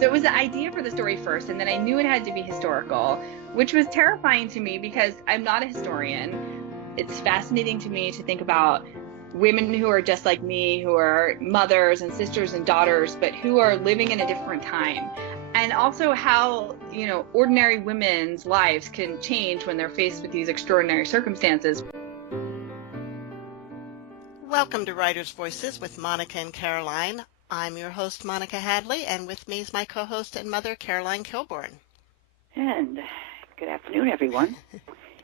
So it was the idea for the story first, and then I knew it had to be historical, which was terrifying to me because I'm not a historian. It's fascinating to me to think about women who are just like me, who are mothers and sisters and daughters, but who are living in a different time. And also how, ordinary women's lives can change when they're faced with these extraordinary circumstances. Welcome to Writers' Voices with Monica and Caroline. I'm your host, Monica Hadley, and with me is my co-host and mother, Caroline Kilborn. And good afternoon, everyone.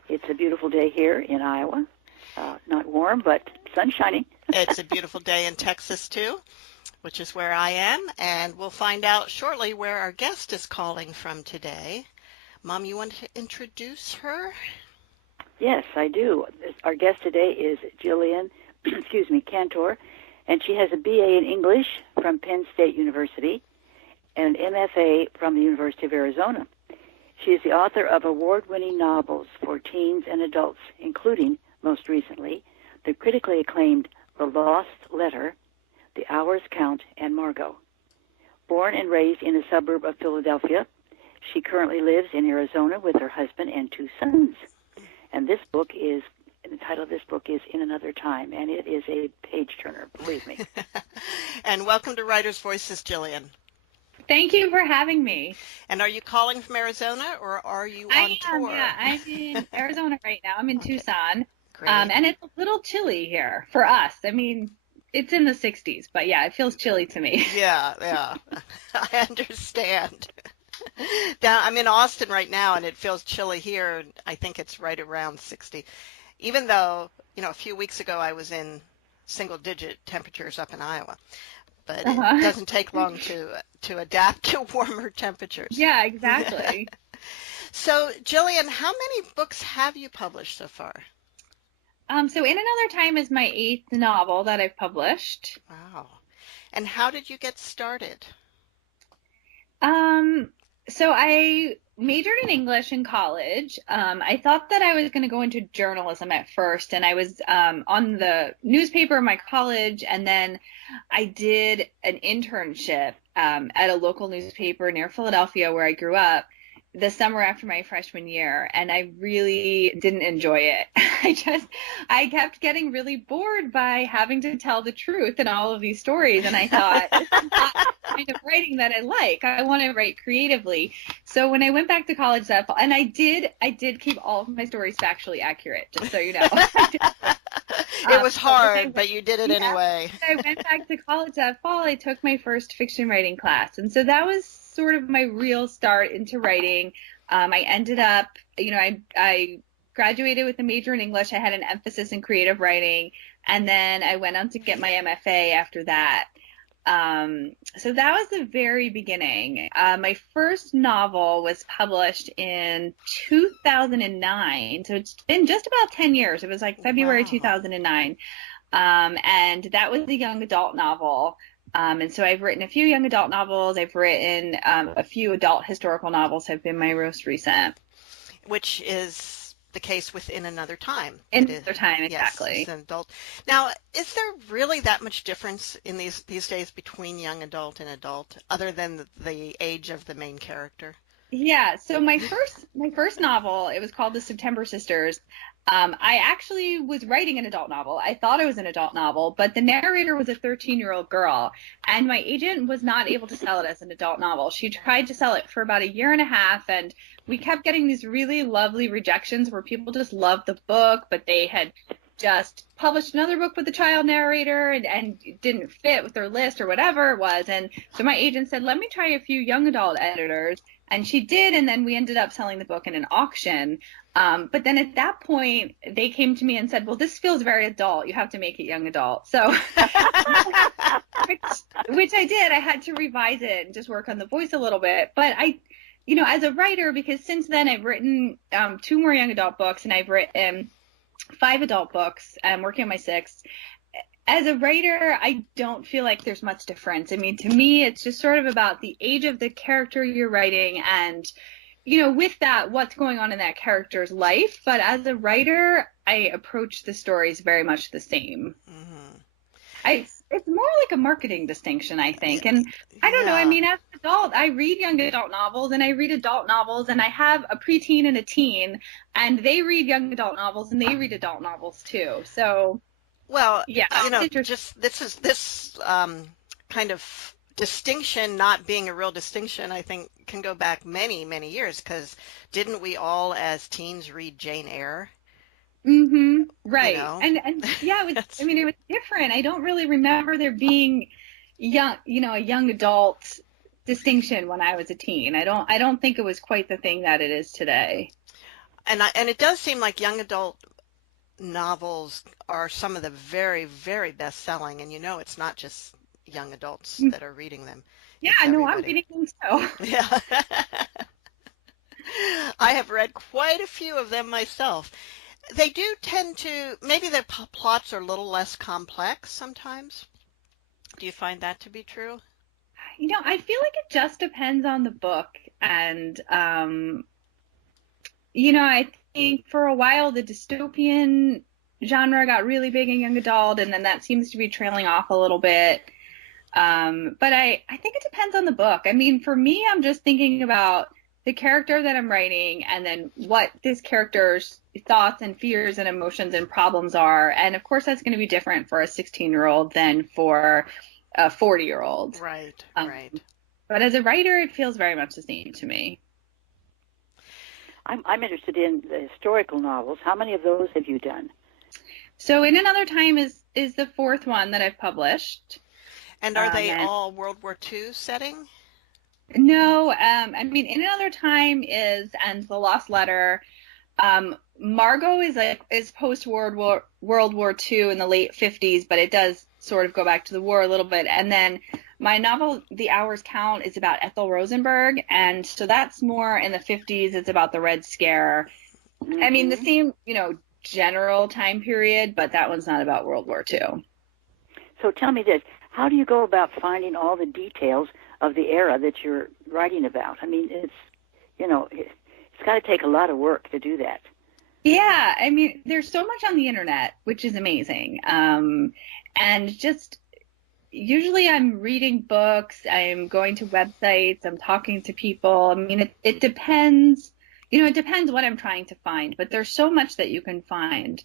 It's a beautiful day here in Iowa. Not warm, but sun shining. It's a beautiful day in Texas, too, which is where I am, and we'll find out shortly where our guest is calling from today. Mom, you want to introduce her? Yes, I do. Our guest today is Jillian, Cantor, and she has a BA in English from Penn State University and an MFA from the University of Arizona. She is the author of award-winning novels for teens and adults, including, most recently, the critically acclaimed The Lost Letter, The Hours Count, and Margot. Born and raised in a suburb of Philadelphia, she currently lives in Arizona with her husband and two sons. And the title of this book is In Another Time, and it is a page-turner, believe me. And welcome to Writers' Voices, Jillian. Thank you for having me. And are you calling from Arizona, or are you on tour? Yeah, I'm in Arizona right now. I'm in Tucson. Great. And it's a little chilly here for us. I mean, it's in the 60s, but yeah, it feels chilly to me. Yeah. I understand. I'm in Austin right now, and it feels chilly here. I think it's right around 60. Even though, a few weeks ago I was in single-digit temperatures up in Iowa. But it doesn't take long to adapt to warmer temperatures. Yeah, exactly. So, Jillian, how many books have you published so far? So In Another Time is my 8th novel that I've published. Wow. And how did you get started? So I majored in English in college. I thought that I was going to go into journalism at first, and I was on the newspaper of my college, and then I did an internship at a local newspaper near Philadelphia where I grew up the summer after my freshman year, and I really didn't enjoy it. I kept getting really bored by having to tell the truth in all of these stories, and I thought, this is not the kind of writing that I like. I want to write creatively. So when I went back to college that fall, and I did keep all of my stories factually accurate, just so you know. It was hard, but you did it anyway. I went back to college that fall. I took my first fiction writing class, and so that was sort of my real start into writing. I ended up, I graduated with a major in English. I had an emphasis in creative writing, and then I went on to get my MFA after that. So that was the very beginning. My first novel was published in 2009, so it's been just about 10 years. It was like February 2009, and that was the young adult novel. And so I've written a few young adult novels. I've written a few adult historical novels have been my most recent. Which is the case with In Another Time. In Another Time, exactly. Yes, as an adult. Now, is there really that much difference in these days between young adult and adult, other than the age of the main character? Yeah, so my first novel, it was called The September Sisters. I actually was writing an adult novel. I thought it was an adult novel, but the narrator was a 13-year-old girl, and my agent was not able to sell it as an adult novel. She tried to sell it for about a year and a half, and we kept getting these really lovely rejections where people just loved the book, but they had just published another book with the child narrator and it didn't fit with their list or whatever it was. And so my agent said, let me try a few young adult editors. And she did, and then we ended up selling the book in an auction. But then at that point, they came to me and said, well, this feels very adult. You have to make it young adult. So, which I did. I had to revise it and just work on the voice a little bit. But as a writer, because since then I've written 2 more young adult books, and I've written 5 adult books. I'm working on my 6th. As a writer, I don't feel like there's much difference. I mean, to me, it's just sort of about the age of the character you're writing and, with that, what's going on in that character's life. But as a writer, I approach the stories very much the same. Mm-hmm. it's more like a marketing distinction, I think. And I don't know. I Yeah. mean, as an adult, I read young adult novels and I read adult novels, and I have a preteen and a teen, and they read young adult novels and they read adult novels too. So Well, yeah, it's interesting. just this kind of distinction not being a real distinction, I think can go back many, many years because didn't we all as teens read Jane Eyre? Mm-hmm. You Right. know, And yeah, I that's mean, it was different. I don't really remember there being a young adult distinction when I was a teen. I don't think it was quite the thing that it is today. and it does seem like young adult novels are some of the very, very best selling, and it's not just young adults that are reading them. Yeah, It's no, I'm everybody. reading them so. Yeah. I have read quite a few of them myself. They do tend to, maybe the plots are a little less complex sometimes. Do you find that to be true? I feel like it just depends on the book. And, I think for a while the dystopian genre got really big in young adult, and then that seems to be trailing off a little bit. But I think it depends on the book. I mean, for me, I'm just thinking about the character that I'm writing and then what this character's thoughts and fears and emotions and problems are. And of course, that's going to be different for a 16-year-old than for a 40-year-old. Right, Um, right. but as a writer, it feels very much the same to me. I'm interested in the historical novels. How many of those have you done? So In Another Time is the fourth one that I've published. And are they And all World War II setting? no, I mean, In Another Time and The Lost Letter. Margot is post World War II in the late 50s, but it does sort of go back to the war a little bit. And then my novel, The Hours Count, is about Ethel Rosenberg, and so that's more in the 50s. It's about the Red Scare. Mm-hmm. I mean, the same, general time period, but that one's not about World War II. So tell me this. How do you go about finding all the details of the era that you're writing about? I mean, it's got to take a lot of work to do that. Yeah, I mean, there's so much on the internet, which is amazing. And just usually I'm reading books, I'm going to websites, I'm talking to people. I mean, it depends, it depends what I'm trying to find, but there's so much that you can find.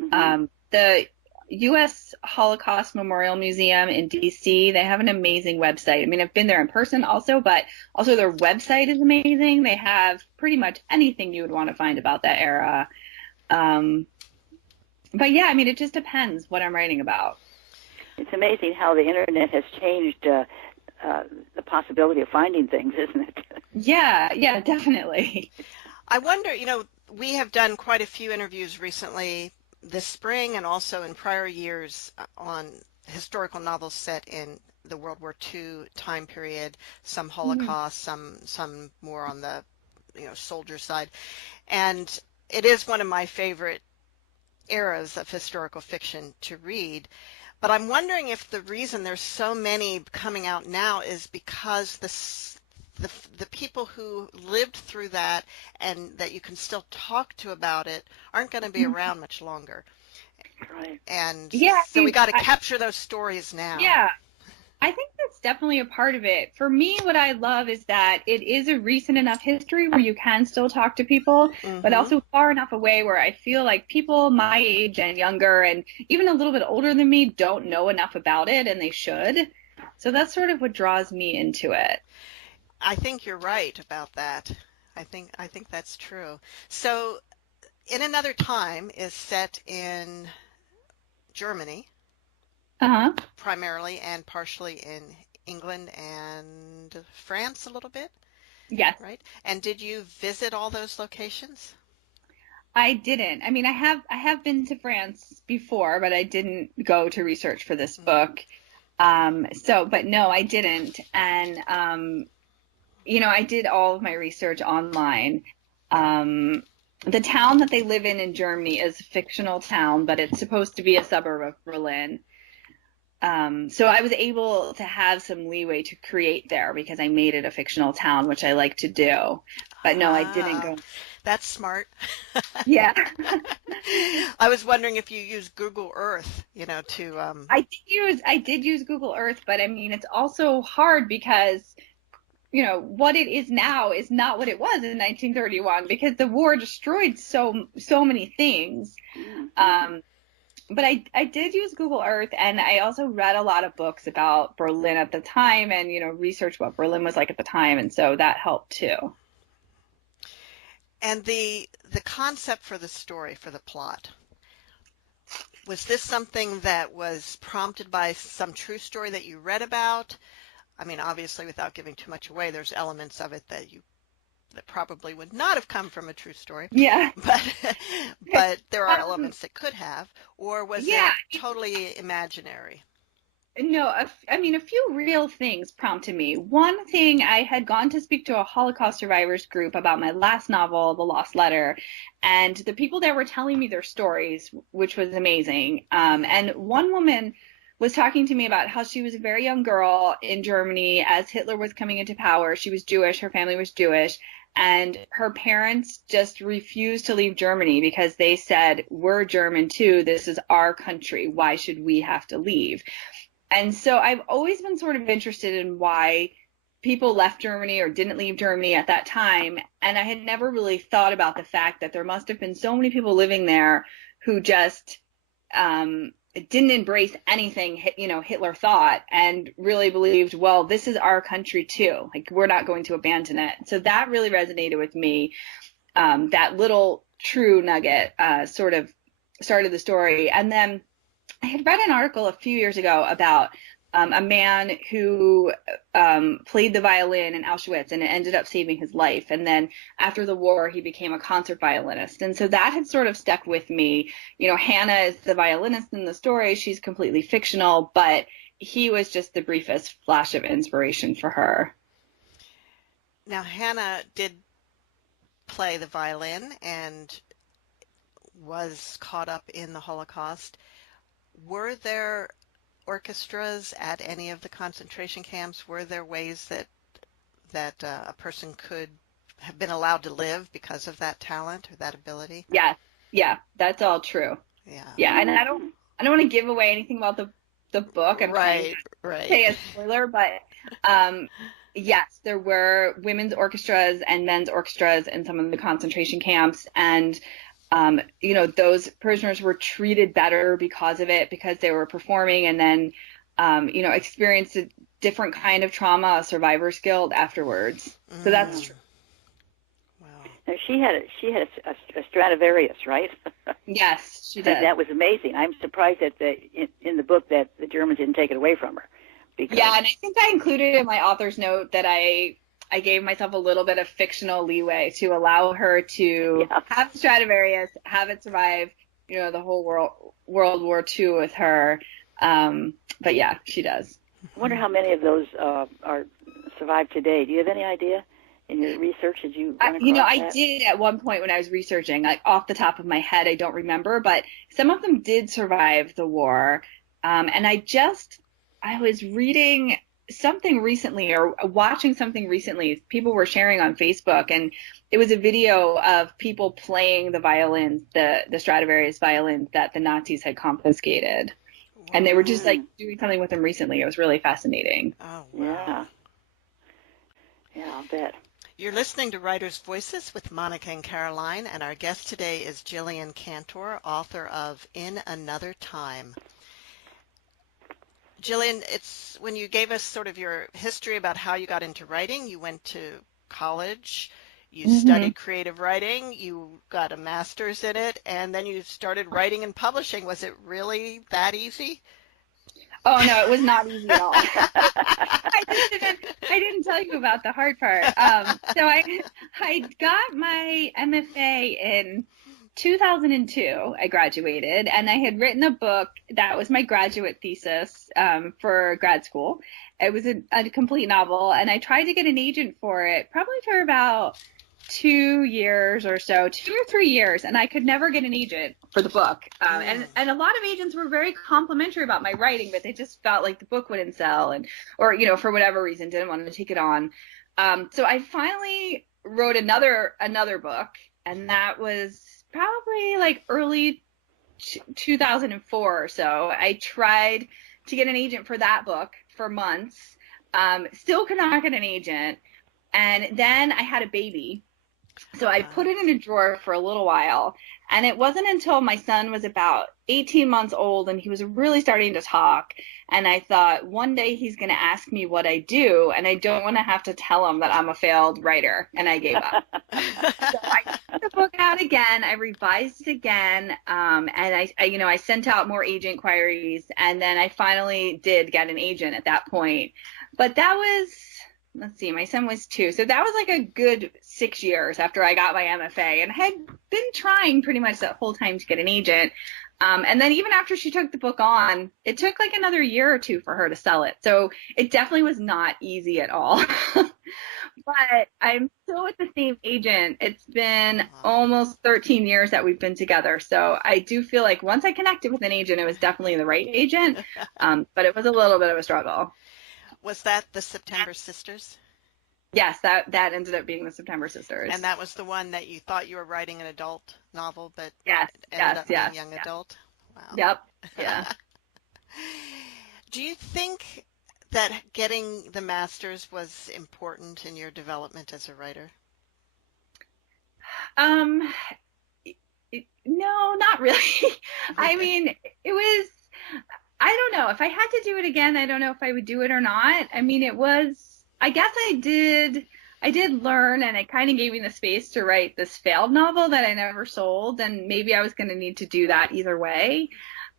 Mm-hmm. The U.S. Holocaust Memorial Museum in D.C., they have an amazing website. I mean, I've been there in person also, but also their website is amazing. They have pretty much anything you would want to find about that era. But yeah, I mean, it just depends what I'm writing about. It's amazing how the internet has changed the possibility of finding things, isn't it? Yeah, definitely. I wonder, we have done quite a few interviews recently this spring and also in prior years on historical novels set in the World War II time period, some Holocaust, some more on the soldier side. And it is one of my favorite eras of historical fiction to read. But I'm wondering if the reason there's so many coming out now is because the people who lived through that and that you can still talk to about it aren't going to be around much longer. Right. And Yeah, so we got to capture those stories now. Yeah, I think that's definitely a part of it. For me, what I love is that it is a recent enough history where you can still talk to people, but also far enough away where I feel like people my age and younger and even a little bit older than me don't know enough about it, and they should. So that's sort of what draws me into it. I think you're right about that. I think that's true. So In Another Time is set in Germany. Uh-huh. Primarily and partially in England and France a little bit, Yes. right? And did you visit all those locations? I didn't. I mean, I have been to France before, but I didn't go to research for this book. But no, I didn't. And I did all of my research online. The town that they live in Germany is a fictional town, but it's supposed to be a suburb of Berlin. So I was able to have some leeway to create there because I made it a fictional town, which I like to do. But no, I didn't Ah, go. that's smart. Yeah. I was wondering if you use Google Earth, to I did use Google Earth, but I mean, it's also hard because, what it is now is not what it was in 1931 because the war destroyed so many things. Um, but I did use Google Earth, and I also read a lot of books about Berlin at the time and, researched what Berlin was like at the time. And so that helped too. and the concept for the story, for the plot. Was this something that was prompted by some true story that you read about? I mean, obviously, without giving too much away, there's elements of it that probably would not have come from a true story, Yeah. but but there are Um, elements that could have, or was yeah. it totally imaginary? No, I mean, a few real things prompted me. One thing, I had gone to speak to a Holocaust survivors group about my last novel, The Lost Letter, and the people there were telling me their stories, which was amazing. And one woman was talking to me about how she was a very young girl in Germany as Hitler was coming into power. She was Jewish, her family was Jewish, and her parents just refused to leave Germany because they said, "We're German too. This is our country. Why should we have to leave?" And so I've always been sort of interested in why people left Germany or didn't leave Germany at that time. And I had never really thought about the fact that there must have been so many people living there who just didn't embrace anything, Hitler thought and really believed, well, this is our country too. Like, we're not going to abandon it. So that really resonated with me. That little true nugget sort of started the story. And then I had read an article a few years ago about a man who played the violin in Auschwitz, and it ended up saving his life. And then after the war, he became a concert violinist. And so that had sort of stuck with me. Hannah is the violinist in the story. She's completely fictional, but he was just the briefest flash of inspiration for her. Now, Hannah did play the violin and was caught up in the Holocaust. Were there orchestras at any of the concentration camps? Were there ways that a person could have been allowed to live because of that talent or that ability? Yeah, that's all true. Yeah. Yeah, and I don't want to give away anything about the book. I'm trying Right, to right. say a spoiler, but yes, there were women's orchestras and men's orchestras in some of the concentration camps, and those prisoners were treated better because of it, because they were performing, and then experienced a different kind of trauma, a survivor's guilt afterwards. So that's true. Wow. Now, she had a Stradivarius, right? Yes, she did. That was amazing. I'm surprised that in the book that the Germans didn't take it away from her. Yeah, and I think I included in my author's note that I gave myself a little bit of fictional leeway to allow her to have Stradivarius, have it survive, the whole World War II with her. But yeah, she does. I wonder how many of those are survived today. Do you have any idea? In your research, did you run across that? I did at one point when I was researching, like off the top of my head, I don't remember, but some of them did survive the war. And I was reading something recently or watching something recently. People were sharing on Facebook, and it was a video of people playing the violins, the Stradivarius violins that the Nazis had confiscated. Wow. And they were just like doing something with them recently. It was really fascinating. Oh, wow. Yeah, I'll bet. You're listening to Writers' Voices with Monica and Caroline, and our guest today is Jillian Cantor, author of In Another Time. Jillian, it's when you gave us sort of your history about how you got into writing. You went to college, you studied creative writing, you got a master's in it, and then you started writing and publishing. Was it really that easy? Oh, no, it was not easy at all. I didn't tell you about the hard part. So I got my MFA in 2002. I graduated, and I had written a book that was my graduate thesis for grad school. It was a complete novel, and I tried to get an agent for it probably for about 2 years or so, 2 or 3 years, and I could never get an agent for the book. And a lot of agents were very complimentary about my writing, but they just felt like the book wouldn't sell, or for whatever reason didn't want to take it on. So I finally wrote another book, and that was probably like early 2004 or so. I tried to get an agent for that book for months. Still could not get an agent. And then I had a baby. So I put it in a drawer for a little while. And it wasn't until my son was about 18 months old and he was really starting to talk. And I thought, one day he's going to ask me what I do, and I don't want to have to tell him that I'm a failed writer. And I gave up. So I took the book out again. I revised it again. And I sent out more agent inquiries. And then I finally did get an agent at that point. But that was, let's see, my son was 2. So that was like a good 6 years after I got my MFA, and I had been trying pretty much that whole time to get an agent. And then even after she took the book on, it took like another year or 2 for her to sell it. So it definitely was not easy at all. But I'm still with the same agent. It's been almost 13 years that we've been together. So I do feel like once I connected with an agent, it was definitely the right agent. But it was a little bit of a struggle. Was that the September Sisters? Yes, that ended up being the September Sisters. And that was the one that you thought you were writing an adult novel, but ended up being young adult? Wow. Yep. Yeah. Do you think that getting the master's was important in your development as a writer? No, not really. I mean, it was, I don't know. If I had to do it again, I don't know if I would do it or not. I mean, I guess I did learn, and it kind of gave me the space to write this failed novel that I never sold, and maybe I was going to need to do that either way.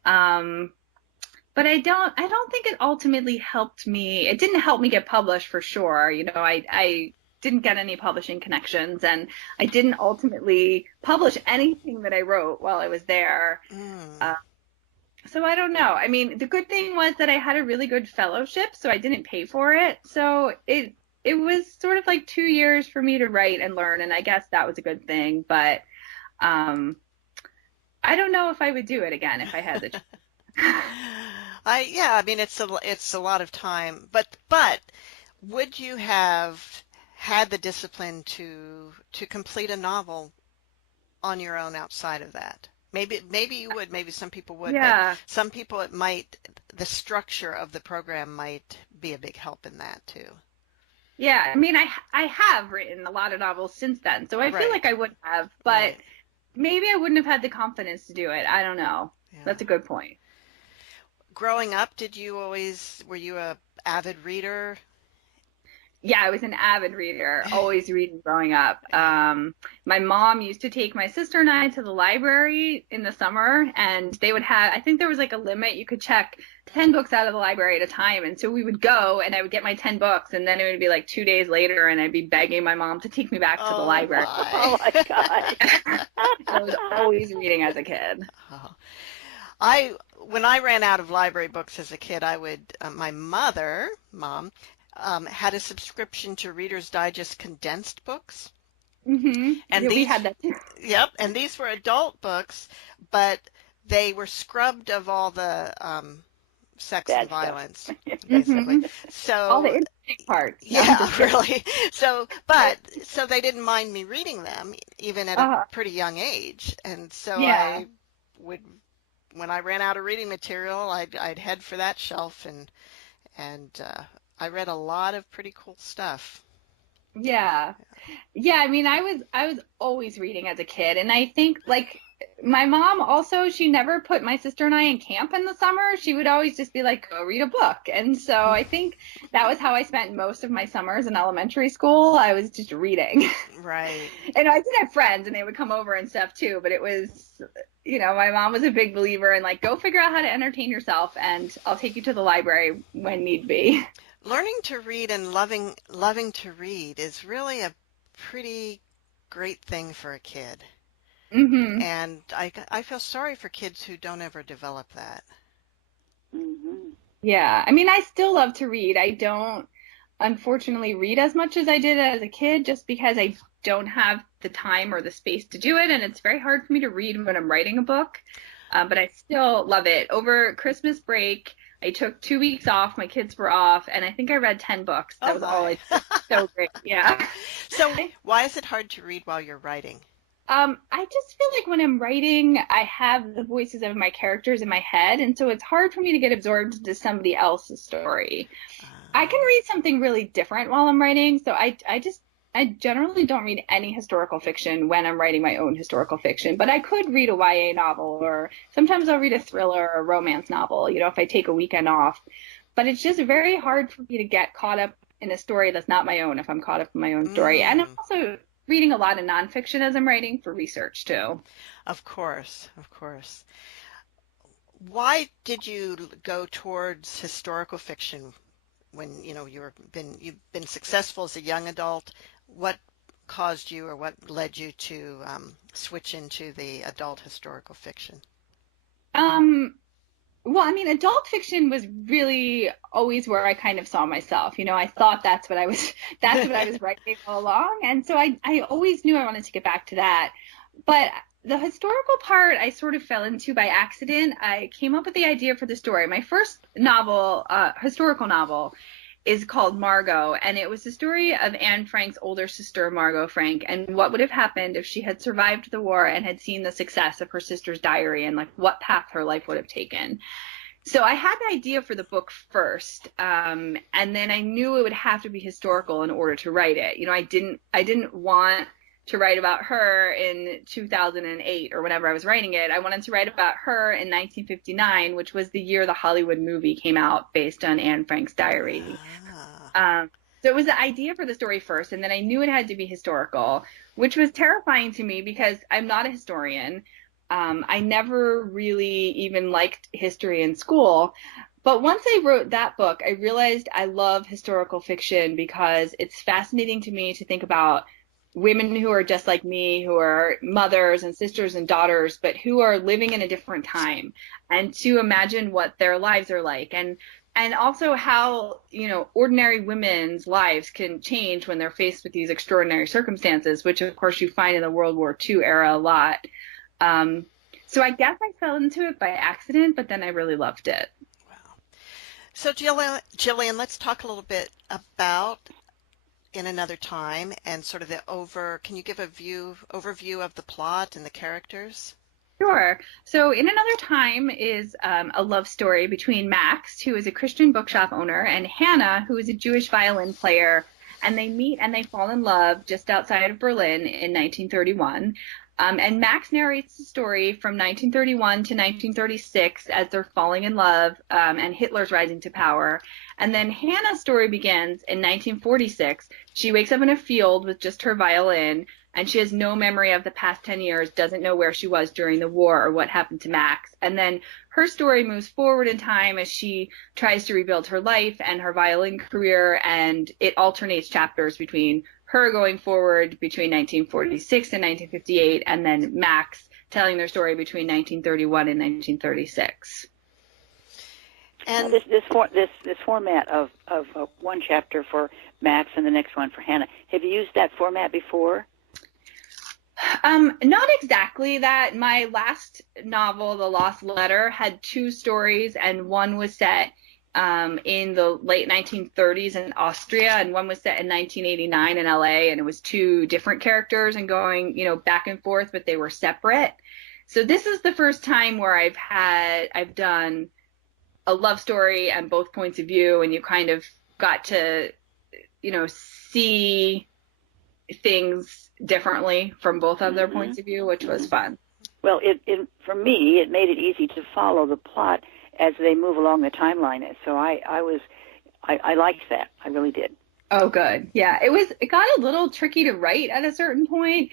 But I don't think it ultimately helped me. It didn't help me get published for sure. I didn't get any publishing connections, and I didn't ultimately publish anything that I wrote while I was there. So I don't know. I mean, the good thing was that I had a really good fellowship, so I didn't pay for it. So it was sort of like 2 years for me to write and learn, and I guess that was a good thing. But I don't know if I would do it again if I had the chance. I mean, it's a lot of time, but would you have had the discipline to complete a novel on your own outside of that? Maybe you would, maybe some people would, but some people the structure of the program might be a big help in that too. Yeah, I mean, I have written a lot of novels since then, so I feel like I would have, but maybe I wouldn't have had the confidence to do it. I don't know. Yeah. That's a good point. Growing up, were you a avid reader? Yeah, I was an avid reader, always reading growing up. My mom used to take my sister and I to the library in the summer, and they would have, I think there was like a limit. You could check 10 books out of the library at a time. And so we would go, and I would get my 10 books, and then it would be like 2 days later, and I'd be begging my mom to take me back to the library. Oh, my God. I was always reading as a kid. When I ran out of library books as a kid, I would, my mom, had a subscription to Reader's Digest condensed books. Mm-hmm. And we had that too. Yep, and these were adult books, but they were scrubbed of all the sex and violence, basically. So all the interesting parts. Yeah, really. So they didn't mind me reading them, even at a pretty young age. And so I would, when I ran out of reading material, I'd head for that shelf, and I read a lot of pretty cool stuff. Yeah. I mean, I was always reading as a kid, and I think like my mom also, she never put my sister and I in camp in the summer. She would always just be like, go read a book. And so I think that was how I spent most of my summers in elementary school. I was just reading. Right. And I did have friends, and they would come over and stuff too, but it was, my mom was a big believer in like, go figure out how to entertain yourself, and I'll take you to the library when need be. Learning to read and loving to read is really a pretty great thing for a kid. Mm-hmm. And I feel sorry for kids who don't ever develop that. Mm-hmm. Yeah. I mean, I still love to read. I don't, unfortunately, read as much as I did as a kid, just because I don't have the time or the space to do it, and it's very hard for me to read when I'm writing a book. But I still love it. Over Christmas break, I took 2 weeks off. My kids were off, and I think I read 10 books. That Oh was all my. I did. So great. Yeah. So why is it hard to read while you're writing? I just feel like when I'm writing, I have the voices of my characters in my head, and so it's hard for me to get absorbed into somebody else's story. I can read something really different while I'm writing, so I generally don't read any historical fiction when I'm writing my own historical fiction, but I could read a YA novel, or sometimes I'll read a thriller or a romance novel, if I take a weekend off. But it's just very hard for me to get caught up in a story that's not my own if I'm caught up in my own story. And I'm also reading a lot of nonfiction as I'm writing for research too. Of course, of course. Why did you go towards historical fiction when you've been successful as a young adult? What caused you, or what led you to switch into the adult historical fiction? Well, I mean, adult fiction was really always where I kind of saw myself. I thought that's what I was writing all along. And so I always knew I wanted to get back to that. But the historical part I sort of fell into by accident. I came up with the idea for the story. My first novel, historical novel, is called Margot, and it was the story of Anne Frank's older sister, Margot Frank, and what would have happened if she had survived the war and had seen the success of her sister's diary, and like what path her life would have taken. So I had the idea for the book first, and then I knew it would have to be historical in order to write it. I didn't want to write about her in 2008 or whenever I was writing it. I wanted to write about her in 1959, which was the year the Hollywood movie came out based on Anne Frank's diary. So it was the idea for the story first, and then I knew it had to be historical, which was terrifying to me because I'm not a historian. I never really even liked history in school. But once I wrote that book, I realized I love historical fiction because it's fascinating to me to think about women who are just like me, who are mothers and sisters and daughters, but who are living in a different time, and to imagine what their lives are like, and also how, ordinary women's lives can change when they're faced with these extraordinary circumstances, which of course you find in the World War II era a lot. So I guess I fell into it by accident, but then I really loved it. Wow. So Jillian, let's talk a little bit about In Another Time and sort of can you give overview of the plot and the characters? Sure. So In Another Time is a love story between Max, who is a Christian bookshop owner, and Hannah, who is a Jewish violin player, and they meet and they fall in love just outside of Berlin in 1931. And Max narrates the story from 1931 to 1936 as they're falling in love, and Hitler's rising to power. And then Hannah's story begins in 1946. She wakes up in a field with just her violin, and she has no memory of the past 10 years, doesn't know where she was during the war or what happened to Max. And then her story moves forward in time as she tries to rebuild her life and her violin career, and it alternates chapters between her going forward between 1946 and 1958, and then Max telling their story between 1931 and 1936. And this format of one chapter for Max and the next one for Hannah, have you used that format before? Not exactly that. My last novel, The Lost Letter, had two stories, and one was set in the late 1930s in Austria, and one was set in 1989 in LA, and it was two different characters and going, back and forth, but they were separate. So this is the first time where I've done a love story and both points of view, and you kind of got to, see things differently from both of their points of view, which was fun. Well, for me, it made it easy to follow the plot as they move along the timeline. So I liked that. I really did. Oh, good. Yeah, it got a little tricky to write at a certain point.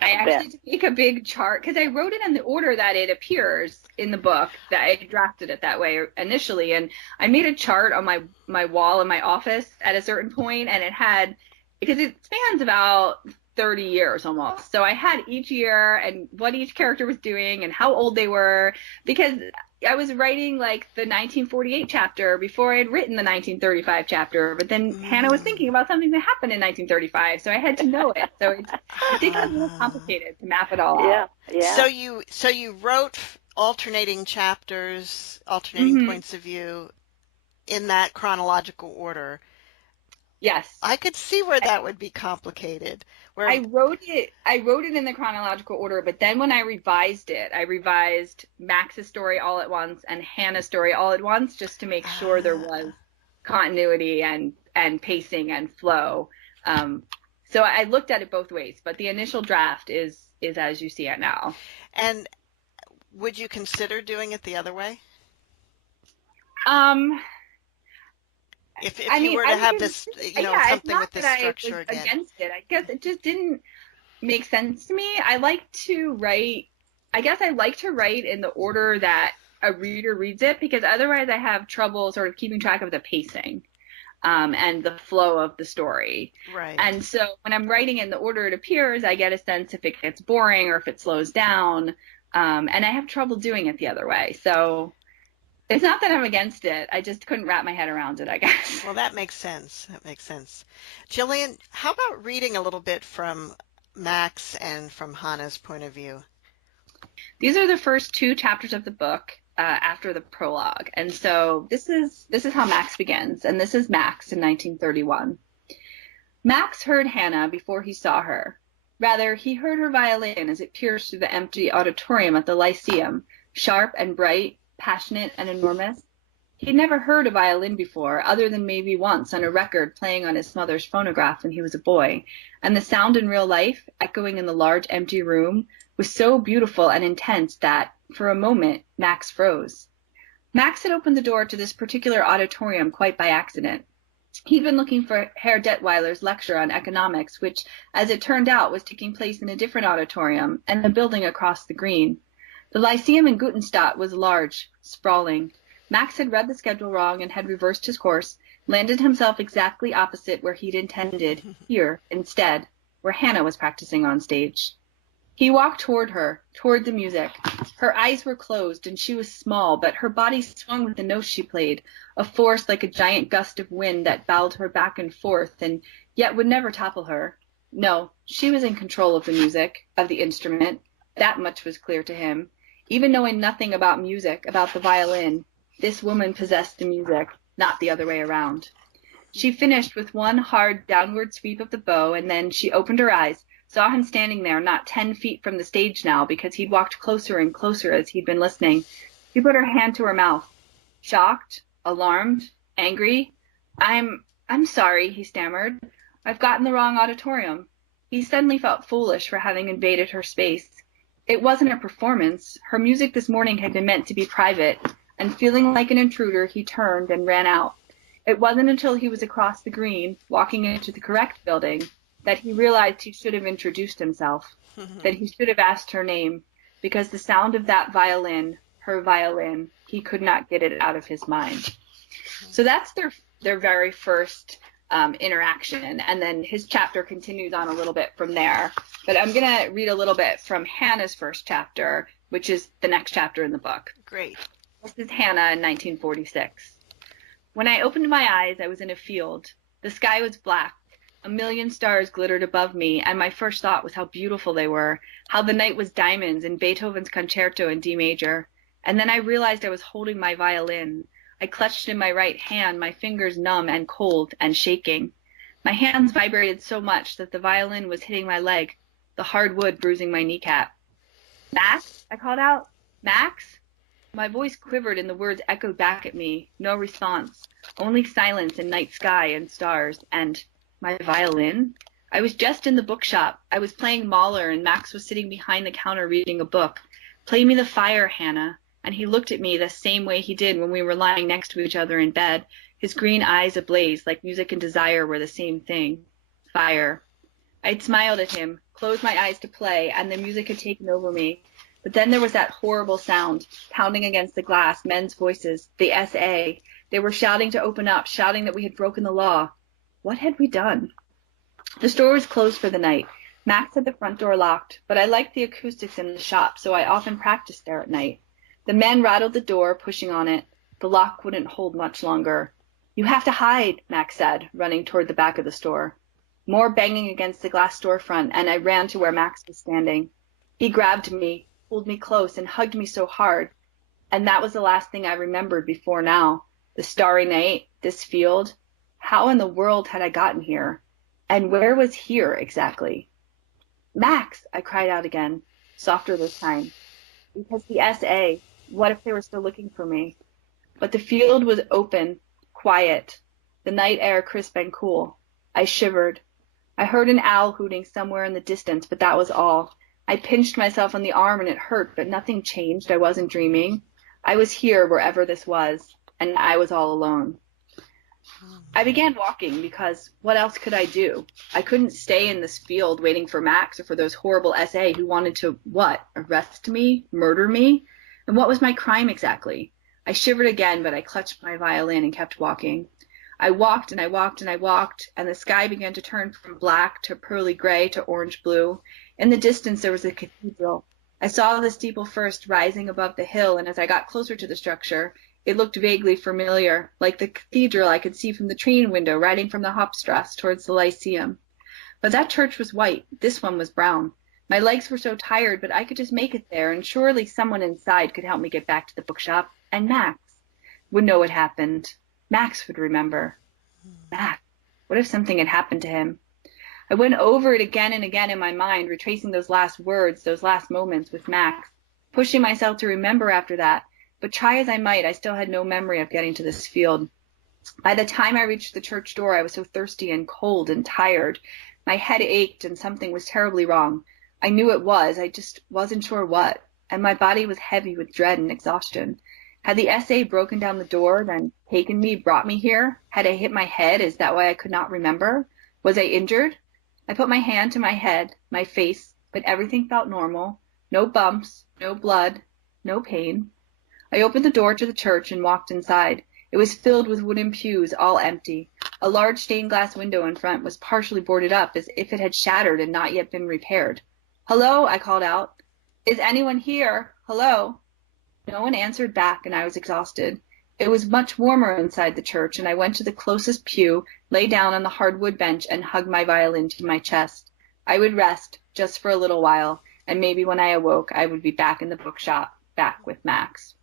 I actually had to make a big chart because I wrote it in the order that it appears in the book, that I drafted it that way initially. And I made a chart on my wall in my office at a certain point, and because it spans about 30 years almost. So I had each year and what each character was doing and how old they were, because I was writing like the 1948 chapter before I had written the 1935 chapter, but then Hannah was thinking about something that happened in 1935, so I had to know it. So it did get a little complicated to map it all out. Yeah. So you wrote alternating chapters, alternating points of view in that chronological order. Yes. I could see where that would be complicated. I wrote it in the chronological order, but then when I revised Max's story all at once and Hannah's story all at once, just to make sure there was continuity and pacing and flow. So I looked at it both ways, but the initial draft is as you see it now. And would you consider doing it the other way? If you were to have this, something with this structure again. Against it. I guess it just didn't make sense to me. I like to write in the order that a reader reads it, because otherwise I have trouble sort of keeping track of the pacing and the flow of the story. Right. And so when I'm writing in the order it appears, I get a sense if it gets boring or if it slows down. And I have trouble doing it the other way. So it's not that I'm against it. I just couldn't wrap my head around it, I guess. Well, that makes sense. Jillian, how about reading a little bit from Max and from Hannah's point of view? These are the first two chapters of the book after the prologue. And so this is how Max begins. And this is Max in 1931. Max heard Hannah before he saw her. Rather, he heard her violin as it pierced through the empty auditorium at the Lyceum, sharp and bright, passionate and enormous. He'd never heard a violin before, other than maybe once on a record playing on his mother's phonograph when he was a boy, and the sound in real life, echoing in the large empty room, was so beautiful and intense that, for a moment, Max froze. Max had opened the door to this particular auditorium quite by accident. He'd been looking for Herr Detweiler's lecture on economics, which, as it turned out, was taking place in a different auditorium and the building across the green. The Lyceum in Gutenstadt was large, sprawling. Max had read the schedule wrong and had reversed his course, landed himself exactly opposite where he'd intended, here, instead, where Hannah was practicing on stage. He walked toward her, toward the music. Her eyes were closed, and she was small, but her body swung with the notes she played, a force like a giant gust of wind that bowed her back and forth, and yet would never topple her. No, she was in control of the music, of the instrument. That much was clear to him. Even knowing nothing about music, about the violin, this woman possessed the music, not the other way around. She finished with one hard downward sweep of the bow, and then she opened her eyes, saw him standing there not 10 feet from the stage now, because he'd walked closer and closer as he'd been listening. She put her hand to her mouth. Shocked, alarmed, angry. I'm sorry, he stammered. I've gotten the wrong auditorium. He suddenly felt foolish for having invaded her space. It wasn't a performance. Her music this morning had been meant to be private, and feeling like an intruder, he turned and ran out. It wasn't until he was across the green, walking into the correct building, that he realized he should have introduced himself, that he should have asked her name, because the sound of that violin, her violin, he could not get it out of his mind. So that's their very first interaction, and then his chapter continues on a little bit from there. But I'm going to read a little bit from Hannah's first chapter, which is the next chapter in the book. Great. This is Hannah in 1946. When I opened my eyes, I was in a field. The sky was black. A million stars glittered above me, and my first thought was how beautiful they were, how the night was diamonds in Beethoven's concerto in D major. And then I realized I was holding my violin. I clutched in my right hand, my fingers numb and cold and shaking. My hands vibrated so much that the violin was hitting my leg, the hard wood bruising my kneecap. Max? I called out. Max? My voice quivered and the words echoed back at me. No response. Only silence and night sky and stars. And my violin? I was just in the bookshop. I was playing Mahler, and Max was sitting behind the counter reading a book. Play me the fire, Hannah. And he looked at me the same way he did when we were lying next to each other in bed, his green eyes ablaze like music and desire were the same thing. Fire. I'd smiled at him, closed my eyes to play, and the music had taken over me. But then there was that horrible sound, pounding against the glass, men's voices, the SA. They were shouting to open up, shouting that we had broken the law. What had we done? The store was closed for the night. Max had the front door locked, but I liked the acoustics in the shop, so I often practiced there at night. The men rattled the door, pushing on it. The lock wouldn't hold much longer. "You have to hide," Max said, running toward the back of the store. More banging against the glass storefront, and I ran to where Max was standing. He grabbed me, pulled me close, and hugged me so hard. And that was the last thing I remembered before now. The starry night, this field. How in the world had I gotten here? And where was here exactly? "Max," I cried out again, softer this time. Because the SA, what if they were still looking for me? But the field was open, quiet, the night air crisp and cool. I shivered. I heard an owl hooting somewhere in the distance, but that was all. I pinched myself on the arm and it hurt, but nothing changed. I wasn't dreaming. I was here wherever this was, and I was all alone. I began walking because what else could I do? I couldn't stay in this field waiting for Max or for those horrible SA who wanted to, what, arrest me, murder me? And what was my crime exactly? I shivered again, but I clutched my violin and kept walking. I walked and I walked and I walked, and the sky began to turn from black to pearly gray to orange blue. In the distance, there was a cathedral. I saw the steeple first rising above the hill, and as I got closer to the structure, it looked vaguely familiar, like the cathedral I could see from the train window riding from the Hauptstrasse towards the Lyceum. But that church was white. This one was brown. My legs were so tired, but I could just make it there, and surely someone inside could help me get back to the bookshop. And Max would know what happened. Max would remember. Max. What if something had happened to him? I went over it again and again in my mind, retracing those last words, those last moments with Max, pushing myself to remember after that. But try as I might, I still had no memory of getting to this field. By the time I reached the church door, I was so thirsty and cold and tired. My head ached and something was terribly wrong. I knew it was. I just wasn't sure what. And my body was heavy with dread and exhaustion. Had the SA broken down the door, then taken me, brought me here? Had I hit my head? Is that why I could not remember? Was I injured? I put my hand to my head, my face, but everything felt normal. No bumps, no blood, no pain. I opened the door to the church and walked inside. It was filled with wooden pews, all empty. A large stained glass window in front was partially boarded up, as if it had shattered and not yet been repaired. "Hello," I called out. "Is anyone here? Hello?" No one answered back, and I was exhausted. It was much warmer inside the church, and I went to the closest pew, lay down on the hardwood bench, and hugged my violin to my chest. I would rest, just for a little while, and maybe when I awoke, I would be back in the bookshop, back with Max.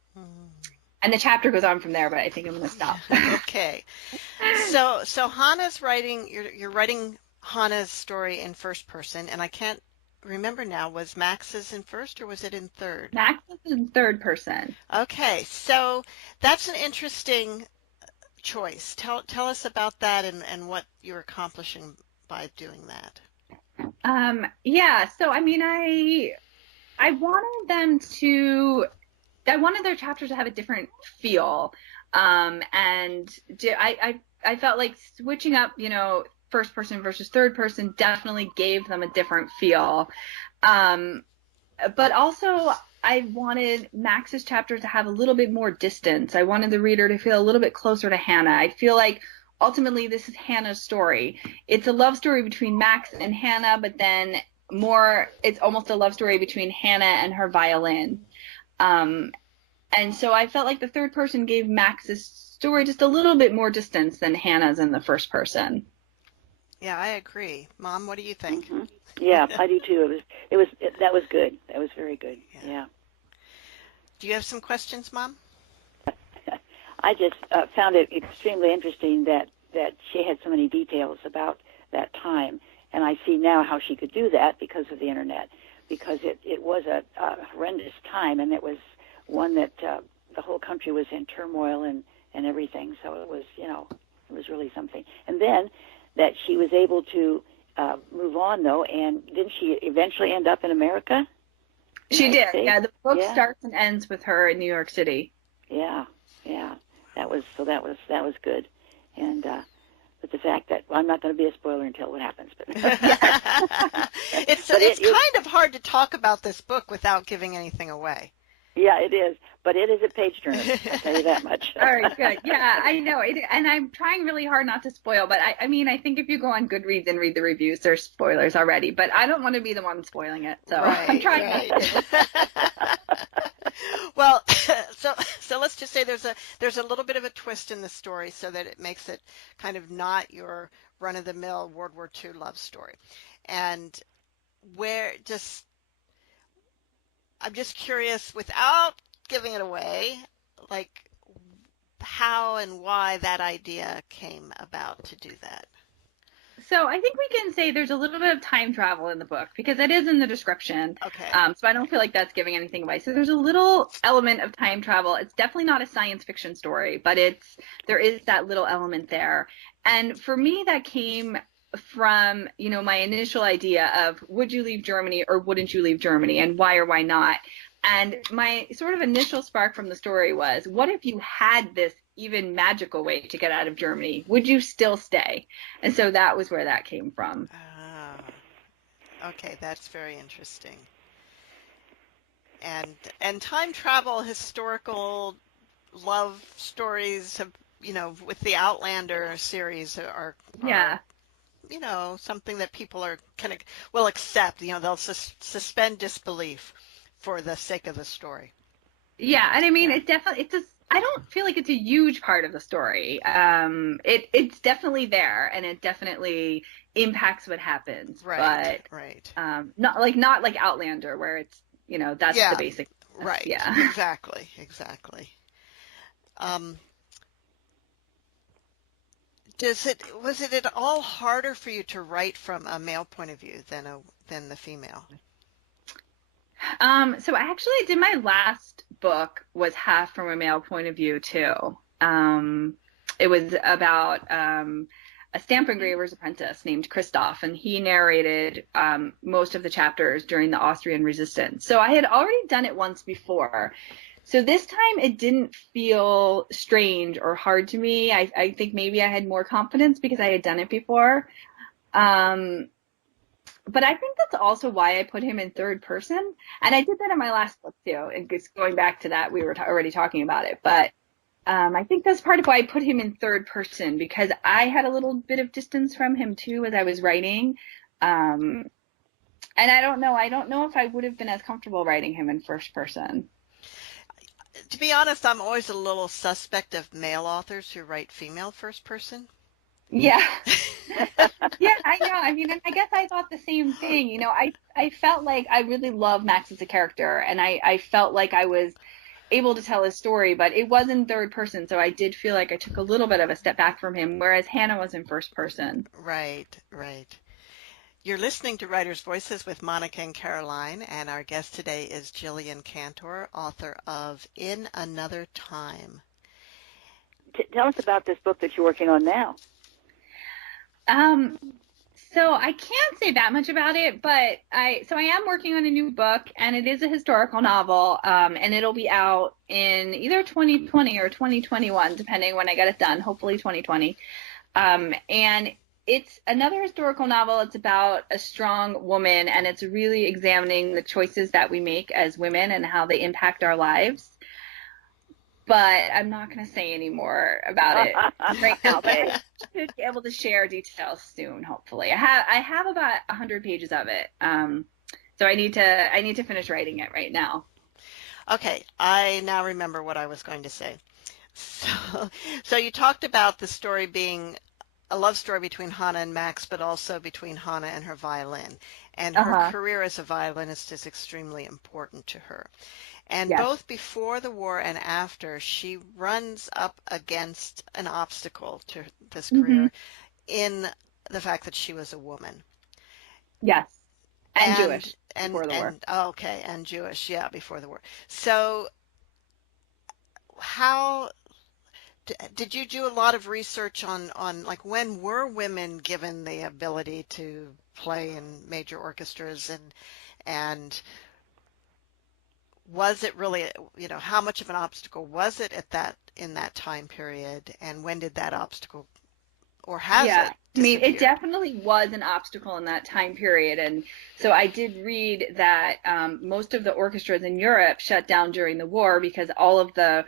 And the chapter goes on from there, but I think I'm going to stop. Okay. So Hannah's writing, you're writing Hannah's story in first person, and I can't remember now, was Max's in first or was it in third? Max is in third person. Okay. So that's an interesting choice. Tell us about that and what you're accomplishing by doing that. Yeah, so I mean, I wanted their chapters to have a different feel. And I felt like switching up, first person versus third person definitely gave them a different feel. But also I wanted Max's chapter to have a little bit more distance. I wanted the reader to feel a little bit closer to Hannah. I feel like ultimately this is Hannah's story. It's a love story between Max and Hannah, but then it's almost a love story between Hannah and her violin. And so I felt like the third person gave Max's story just a little bit more distance than Hannah's in the first person. Yeah, I agree. Mom, what do you think? Mm-hmm. Yeah, I do too. That was good. That was very good. Yeah. Do you have some questions, Mom? I just found it extremely interesting that she had so many details about that time, and I see now how she could do that because of the internet, because it was a horrendous time, and it was one that the whole country was in turmoil and everything. So it was really something. And then that she was able to move on, though, and didn't she eventually end up in America? She did. Yeah, the book starts and ends with her in New York City. Yeah. That was good. And but the fact that I'm not going to be a spoiler until what happens, but it's kind of hard to talk about this book without giving anything away. Yeah, it is, but it is a page turner. I'll tell you that much. All right, good. Yeah, I know, and I'm trying really hard not to spoil. But I mean, I think if you go on Goodreads and read the reviews, there's spoilers already. But I don't want to be the one spoiling it, so I'm trying not to. Well, so let's just say there's a little bit of a twist in the story so that it makes it kind of not your run-of-the-mill World War II love story. And where just I'm just curious, without giving it away, like how and why that idea came about to do that. So I think we can say there's a little bit of time travel in the book because it is in the description. Okay. So I don't feel like that's giving anything away. So there's a little element of time travel. It's definitely not a science fiction story, but there is that little element there. And for me, that came from, my initial idea of would you leave Germany or wouldn't you leave Germany, and why or why not? And my sort of initial spark from the story was, what if you had this even magical way to get out of Germany? Would you still stay? And so that was where that came from. Okay, that's very interesting. And time travel, historical love stories have, with the Outlander series are Yeah. Something that people are will accept. They'll suspend disbelief for the sake of the story. Yeah, and I mean, I don't feel like it's a huge part of the story. It's definitely there, and it definitely impacts what happens. Right, but right. Not like Outlander, where it's that's the basic. Right. Yeah. Exactly. Was it at all harder for you to write from a male point of view than the female? So actually, I did my last book was half from a male point of view too. It was about a stamp engraver's apprentice named Christoph, and he narrated most of the chapters during the Austrian resistance. So I had already done it once before. So this time it didn't feel strange or hard to me. I think maybe I had more confidence because I had done it before. But I think that's also why I put him in third person. And I did that in my last book too. And just going back to that, we were already talking about it. But I think that's part of why I put him in third person, because I had a little bit of distance from him too as I was writing. And I don't know if I would have been as comfortable writing him in first person. To be honest, I'm always a little suspect of male authors who write female first person. Yeah. Yeah, I know. I mean, and I guess I thought the same thing. I felt like I really love Max as a character, and I felt like I was able to tell his story, but it was in third person, so I did feel like I took a little bit of a step back from him, whereas Hannah was in first person. Right. You're listening to Writers' Voices with Monica and Caroline, and our guest today is Jillian Cantor, author of In Another Time. Tell us about this book that you're working on now. So I can't say that much about it, but I am working on a new book, and it is a historical novel, and it'll be out in either 2020 or 2021, depending when I get it done, hopefully 2020. And it's another historical novel. It's about a strong woman, and it's really examining the choices that we make as women and how they impact our lives. But I'm not going to say any more about it right now. But I should be able to share details soon, hopefully. I have about 100 pages of it, so I need to finish writing it right now. Okay, I now remember what I was going to say. So you talked about the story being a love story between Hannah and Max, but also between Hannah and her violin. And her career as a violinist is extremely important to her. And yes. Both before the war and after, she runs up against an obstacle to this career in the fact that she was a woman. Yes. And Jewish before the war. Okay, and Jewish, yeah, before the war. So how did you do a lot of research on like when were women given the ability to play in major orchestras, and was it really, how much of an obstacle was it in that time period, and when did that obstacle, or has it disappeared? I mean, it definitely was an obstacle in that time period, and so I did read that most of the orchestras in Europe shut down during the war because all of the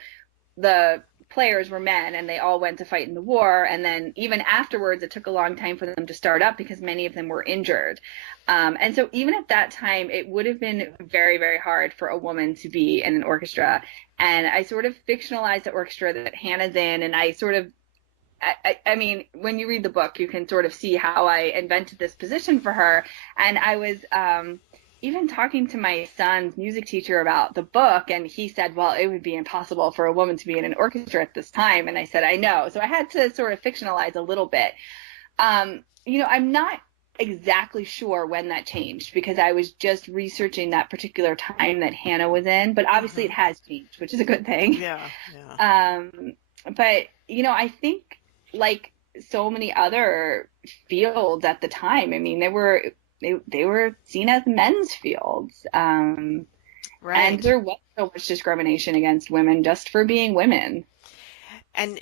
players were men, and they all went to fight in the war, and then even afterwards it took a long time for them to start up because many of them were injured. And so even at that time, it would have been very, very hard for a woman to be in an orchestra. And I sort of fictionalized the orchestra that Hannah's in, and I mean, when you read the book, you can sort of see how I invented this position for her. And I was even talking to my son's music teacher about the book, and he said, well, it would be impossible for a woman to be in an orchestra at this time. And I said, I know. So I had to sort of fictionalize a little bit. I'm not exactly sure when that changed because I was just researching that particular time that Hannah was in, but obviously it has changed, which is a good thing. Yeah. But, I think like so many other fields at the time, I mean, they were seen as men's fields. Right. And there was so much discrimination against women just for being women. And,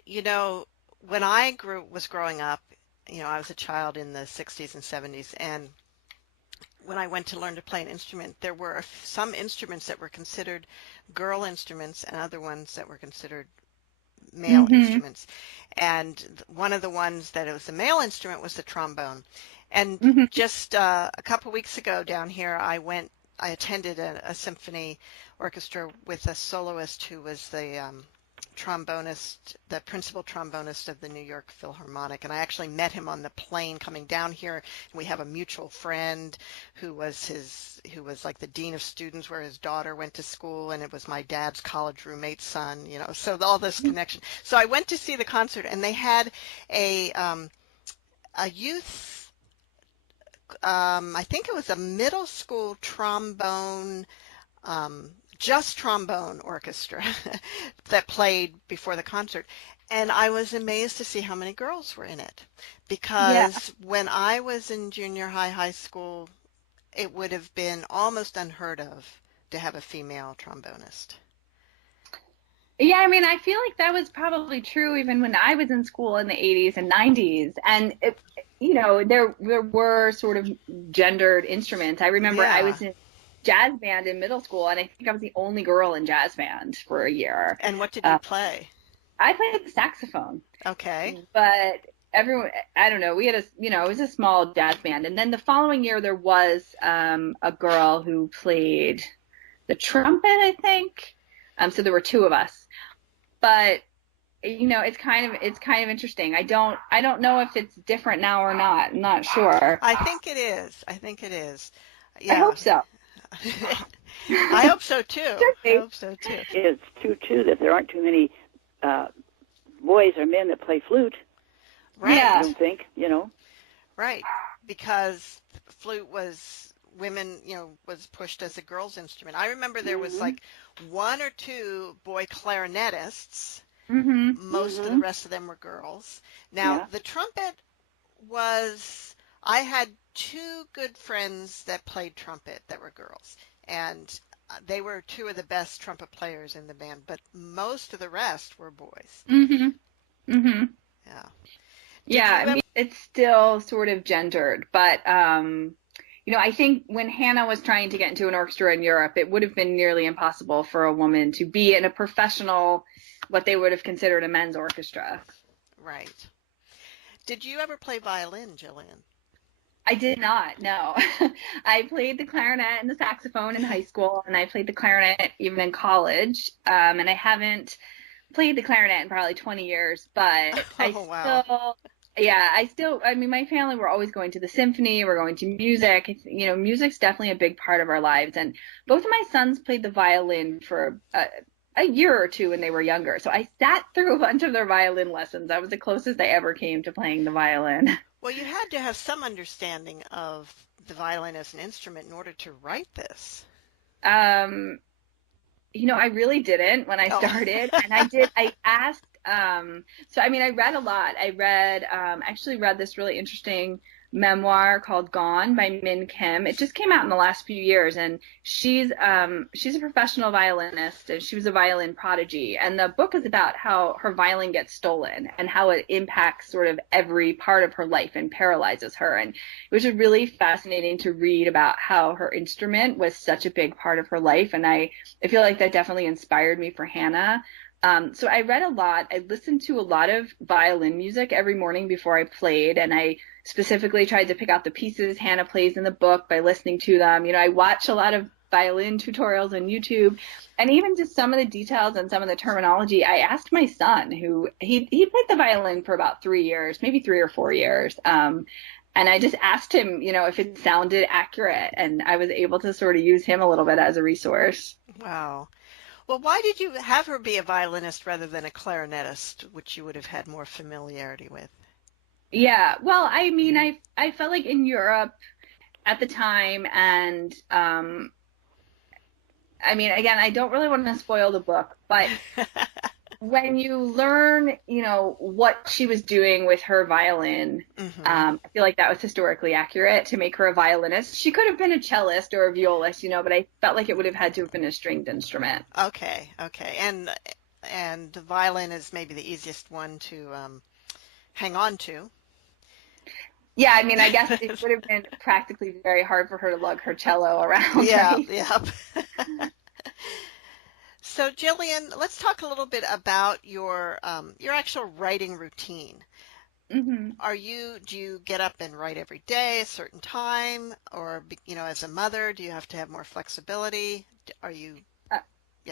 when I was growing up, I was a child in the 60s and 70s, and when I went to learn to play an instrument, there were some instruments that were considered girl instruments and other ones that were considered male instruments. And one of the ones that it was a male instrument was the trombone. And just a couple weeks ago down here, I attended a symphony orchestra with a soloist who was the principal trombonist of the New York Philharmonic, and I actually met him on the plane coming down here. And we have a mutual friend who was like the dean of students where his daughter went to school, and it was my dad's college roommate's son, so all this connection. So I went to see the concert, and they had a youth, I think it was a middle school trombone, just trombone orchestra that played before the concert. And I was amazed to see how many girls were in it, because when I was in junior high school, it would have been almost unheard of to have a female trombonist. Yeah, I mean, I feel like that was probably true even when I was in school in the 80s and 90s. And, there were sort of gendered instruments. I remember I was in jazz band in middle school, and I think I was the only girl in jazz band for a year. And what did you play? I played the saxophone. Okay. But everyone, I don't know, we had it was a small jazz band. And then the following year there was a girl who played the trumpet, I think. So there were two of us. But it's kind of interesting. I don't know if it's different now or not. I'm not sure. I think it is. Yeah. I hope so. I hope so too. It's true too that there aren't too many boys or men that play flute. Right. Yeah. I don't think, Right. Because flute was was pushed as a girl's instrument. I remember there was like one or two boy clarinetists. Most of the rest of them were girls. Now, the trumpet I had two good friends that played trumpet that were girls, and they were two of the best trumpet players in the band, but most of the rest were boys. Yeah. I mean, it's still sort of gendered, but I think when Hannah was trying to get into an orchestra in Europe, it would have been nearly impossible for a woman to be in a professional, what they would have considered a men's orchestra. Right. Did you ever play violin, Jillian? I did not, no. I played the clarinet and the saxophone in high school, and I played the clarinet even in college. And I haven't played the clarinet in probably 20 years, but I mean, my family were always going to the symphony. We're going to music. Music's definitely a big part of our lives. And both of my sons played the violin for a year or two when they were younger. So I sat through a bunch of their violin lessons. That was the closest I ever came to playing the violin. Well, you had to have some understanding of the violin as an instrument in order to write this. I really didn't when I started. And I asked, so I mean, I read a lot. I actually read this really interesting memoir called Gone by Min Kim. It just came out in the last few years, and she's a professional violinist, and she was a violin prodigy. And the book is about how her violin gets stolen and how it impacts sort of every part of her life and paralyzes her. And it was really fascinating to read about how her instrument was such a big part of her life. And I feel like that definitely inspired me for Hannah. So I read a lot. I listened to a lot of violin music every morning before I played, and I specifically tried to pick out the pieces Hannah plays in the book by listening to them. I watch a lot of violin tutorials on YouTube, and even just some of the details and some of the terminology. I asked my son, who he played the violin for about 3 years, maybe 3 or 4 years. And I just asked him, if it sounded accurate, and I was able to sort of use him a little bit as a resource. Wow. Well, why did you have her be a violinist rather than a clarinetist, which you would have had more familiarity with? Yeah, well, I mean, I felt like in Europe at the time, and I mean, again, I don't really want to spoil the book, but when you learn, what she was doing with her violin, I feel like that was historically accurate to make her a violinist. She could have been a cellist or a violist, but I felt like it would have had to have been a stringed instrument. Okay. And the violin is maybe the easiest one to hang on to. Yeah, I mean, I guess it would have been practically very hard for her to lug her cello around. Yeah, right? yep. So, Jillian, let's talk a little bit about your actual writing routine. Mm-hmm. Do you get up and write every day, a certain time, or as a mother, do you have to have more flexibility? Are you?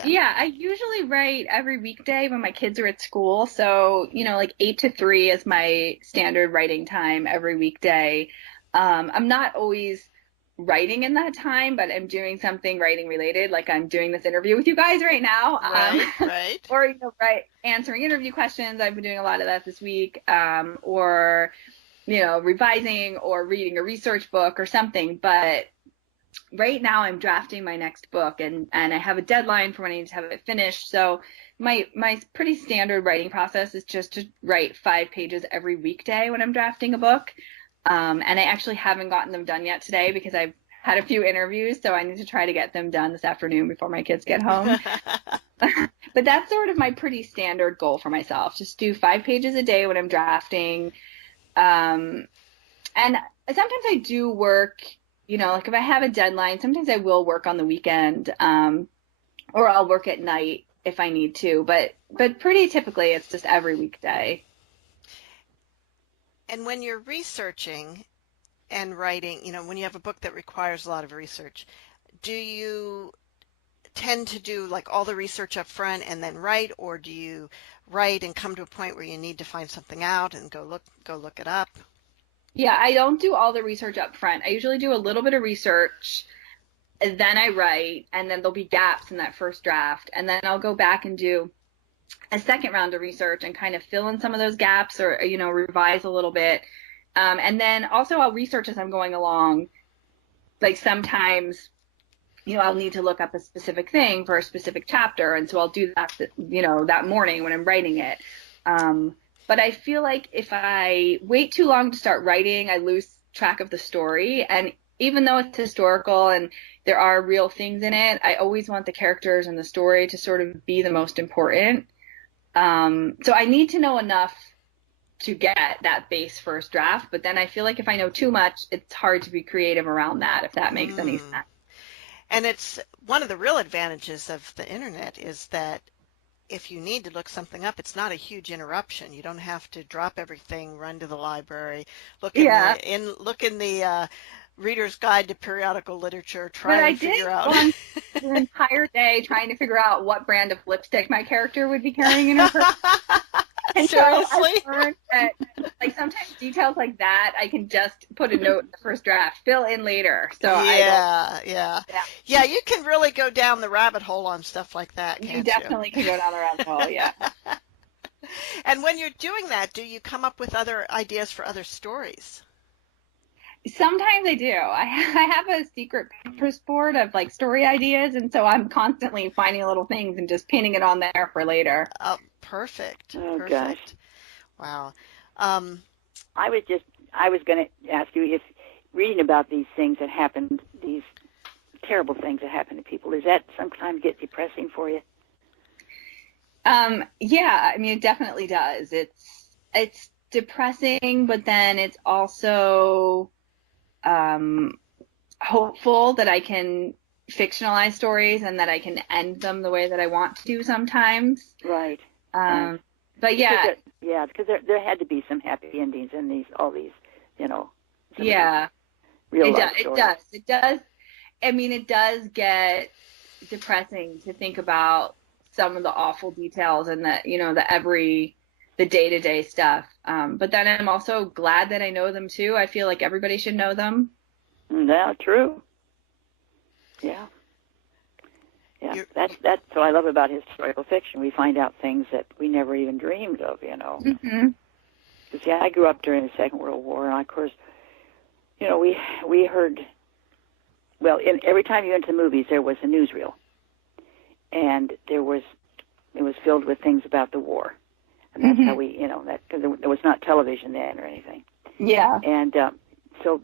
Yeah, I usually write every weekday when my kids are at school. So, like 8 to 3 is my standard writing time every weekday. I'm not always writing in that time, but I'm doing something writing related, like I'm doing this interview with you guys right now. Right. Or, answering interview questions. I've been doing a lot of that this week. Or, revising or reading a research book or something. But right now I'm drafting my next book, and I have a deadline for when I need to have it finished. So my pretty standard writing process is just to write 5 pages every weekday when I'm drafting a book. And I actually haven't gotten them done yet today because I've had a few interviews, so I need to try to get them done this afternoon before my kids get home. But that's sort of my pretty standard goal for myself. Just do 5 pages a day when I'm drafting. And sometimes I do work, like if I have a deadline, sometimes I will work on the weekend, or I'll work at night if I need to. But pretty typically it's just every weekday. And when you're researching and writing, when you have a book that requires a lot of research, do you tend to do like all the research up front and then write, or do you write and come to a point where you need to find something out and go look it up? Yeah, I don't do all the research up front. I usually do a little bit of research, and then I write, and then there'll be gaps in that first draft, and then I'll go back and do a second round of research and kind of fill in some of those gaps, or revise a little bit. And then also I'll research as I'm going along. Like sometimes I'll need to look up a specific thing for a specific chapter, and so I'll do that that morning when I'm writing it. But I feel like if I wait too long to start writing, I lose track of the story. And even though it's historical and there are real things in it, I always want the characters and the story to sort of be the most important. So I need to know enough to get that base first draft, but then I feel like if I know too much, it's hard to be creative around that, if that makes any sense. And it's one of the real advantages of the internet is that if you need to look something up, it's not a huge interruption. You don't have to drop everything, run to the library, look in the Reader's Guide to Periodical Literature, try to figure out. But I did one entire day trying to figure out what brand of lipstick my character would be carrying in her purse. And seriously? So I learned that, like, sometimes details like that, I can just put a note in the first draft, fill in later. So yeah, you can really go down the rabbit hole on stuff like that, can't you? You definitely can go down the rabbit hole, yeah. And when you're doing that, do you come up with other ideas for other stories? Sometimes I do. I have a secret Pinterest board of like story ideas, and so I'm constantly finding little things and just pinning it on there for later. Oh, perfect. Oh, perfect. Gosh. Wow. I was going to ask you if reading about these things that happened, these terrible things that happen to people, does that sometimes get depressing for you? Yeah, I mean, it definitely does. It's depressing, but then it's also hopeful that I can fictionalized stories and that I can end them the way that I want to sometimes. Right. Um, but yeah, because there had to be some happy endings in all these, some of these yeah, real life stories. it does. I mean, it does get depressing to think about some of the awful details and the day-to-day stuff. But then I'm also glad that I know them too. I feel like everybody should know them. Yeah, true. Yeah. Yeah, that's what I love about historical fiction. We find out things that we never even dreamed of, Mm-hmm. Because I grew up during the Second World War, and of course, we heard. Well, every time you went to the movies, there was a newsreel, and it was filled with things about the war, and that's how we, that because there was not television then or anything. Yeah. And so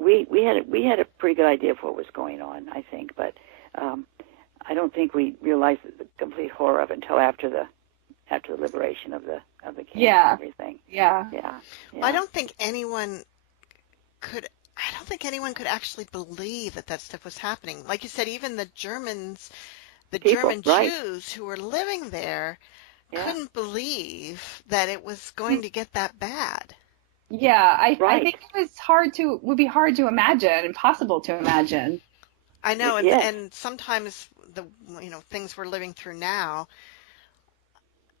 we had a pretty good idea of what was going on, I think, but. I don't think we realized the complete horror of it until after the liberation of the camp and everything. Yeah. Yeah. Well, I don't think anyone could actually believe that stuff was happening. Like you said, even the German Jews who were living there couldn't believe that it was going to get that bad. Yeah, I think would be hard to imagine, impossible to imagine. I know, and sometimes things we're living through now,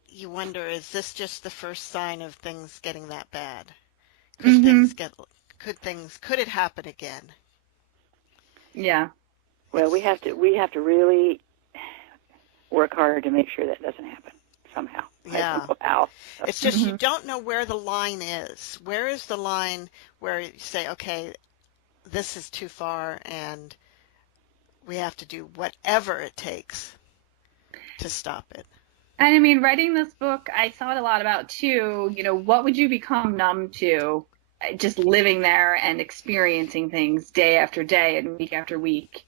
you wonder, is this just the first sign of things getting that bad? Could it happen again? Yeah. Well, we have to really work hard to make sure that doesn't happen somehow. Yeah. I don't know how. It's just you don't know where the line is. Where is the line where you say, okay, this is too far and we have to do whatever it takes to stop it. And I mean, writing this book, I thought a lot about too, what would you become numb to just living there and experiencing things day after day and week after week?